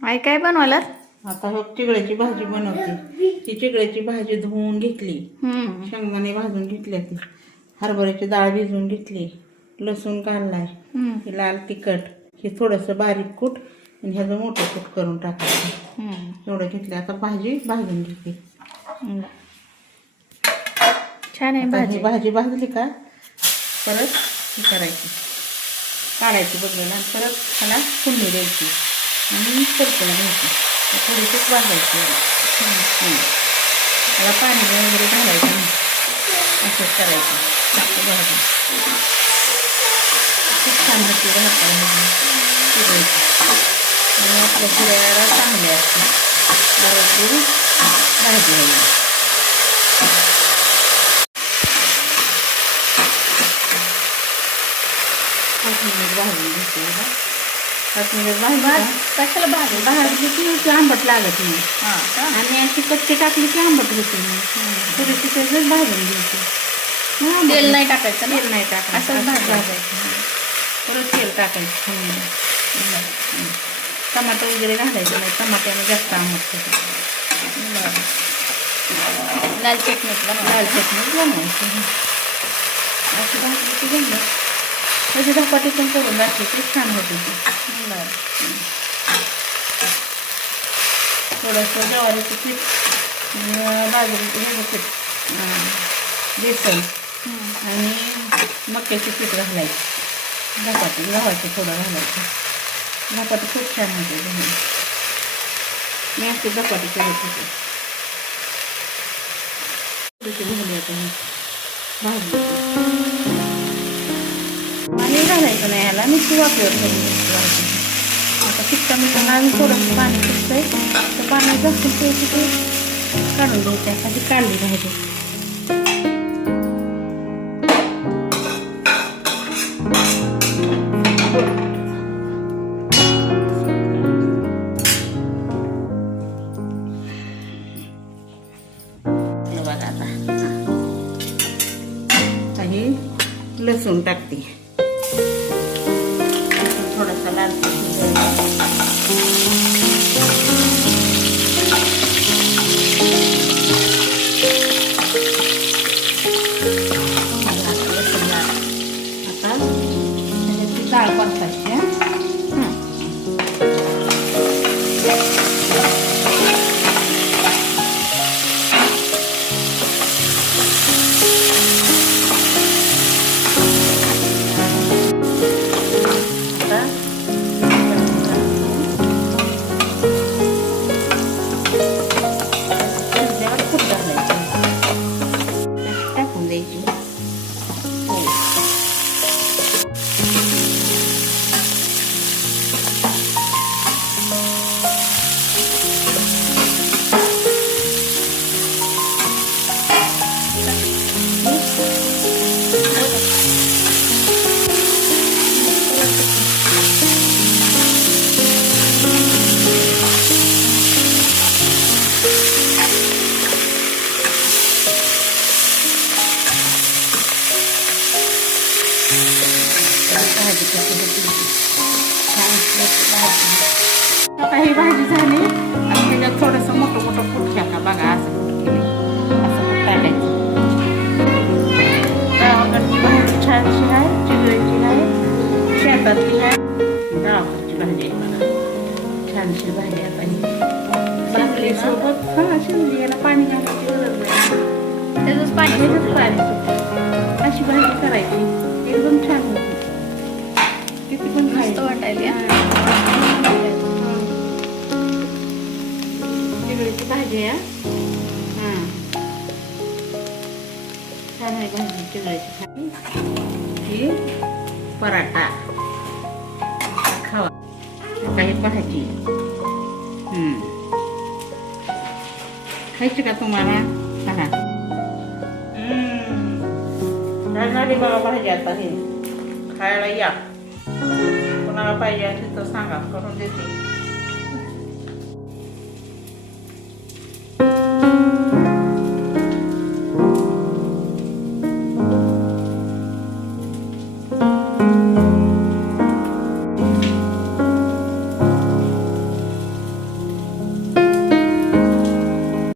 आई काय बनवायला? आता हो चिगळ्याची भाजी बनवते. ती चिगळ्याची भाजी धुवून घेतली, शेंगदाणे भाजून घेतले, ती हरभऱ्याची डाळ भिजवून घेतली, लसूण काढलाय, हे लाल तिखट, हे थोडंसं बारीक कूट आणि ह्याचं मोठं कूट करून टाकायचं. एवढं घेतलं. आता भाजी भाजून घेते. छान आहे भाजी. भाजी भाजली का परत हे करायची, काढायची बघायला, परत ह्याला फुलणी द्यायची आणि परतून घ्यायची. थोडीशीच भाजायची. त्याला पाणी वगैरे घालायचं नाही, असंच करायचं. भाजी खूप छान होती भाजी चिगळीची आणि आपल्या शरीराला चांगली असते. बरोबर भाजी आहे. भाजून घेते. कशाला भाजी भाजली की आंबट लागत नाही. आणि अशी कच्ची टाकली की आंबट होते नाही. थोडीशी त्याच भाजून घ्यायची. तेल नाही टाकायचं, तेल नाही टाकायचं, असंच भाजायचं. परत तेल टाकायचं. टमाटर वगैरे घालायचं नाही, टमाट्याने जास्त आंबट होतं. लाल चटणीत बनवायची. अशी भाजी ती बनलं त्याची धपाटी पण करून टाकली की छान होते ती. थोडंसं ज्वारीचं पीठ, बाजरीचं हे पीठ, बेसन आणि मक्याचे पीठ घालायचं. धपाटी गव्हाचं थोडं घालायचं. धपाटी खूप छान होते. मी अशी धपाटी करत होते. झाली आता भाजी. पाणी घालायचं नाही ह्याला, नुसती वाफेवर करून घ्यायची. आता तिखटा मिठाला आणि थोडंसं पाणी सुटतंय, तर पाणी जास्त प्यायची ते काढून द्यायचं. आधी काढली भाजी. बघा आता हे लसूण टाकते, थोडासा लाल आता त्याची डाळ परतायची. आता ही भाजी झाली आणि त्याच्यात थोडंसं मोठं मोठं कूट टाका. बघा असं कूट केलं, असं कूट टाकायचं. गावाकडची भाजी छानशी आहे, चिगळीची आहे, शेतातली आहे. गावाकडची भाजी आहे बघा, छानशी भाजी. आता ही भाकरीसोबत शिजली, याला पाणी घालायची गरज नाही, त्याचंच पाणी सुटतं. अशी भाजी करायची, एकदम छान होती. किती पण मस्त वाटायला. चिगळीची भाजी आहे. छान आहे भाजी चिगळीची. ही पराठा खावा, काही भाजी खायची का तुम्हाला? झाली बघा भाजी. आता हे खायला या, कोणाला पाहिजे असेल तर सांगा, करून देते.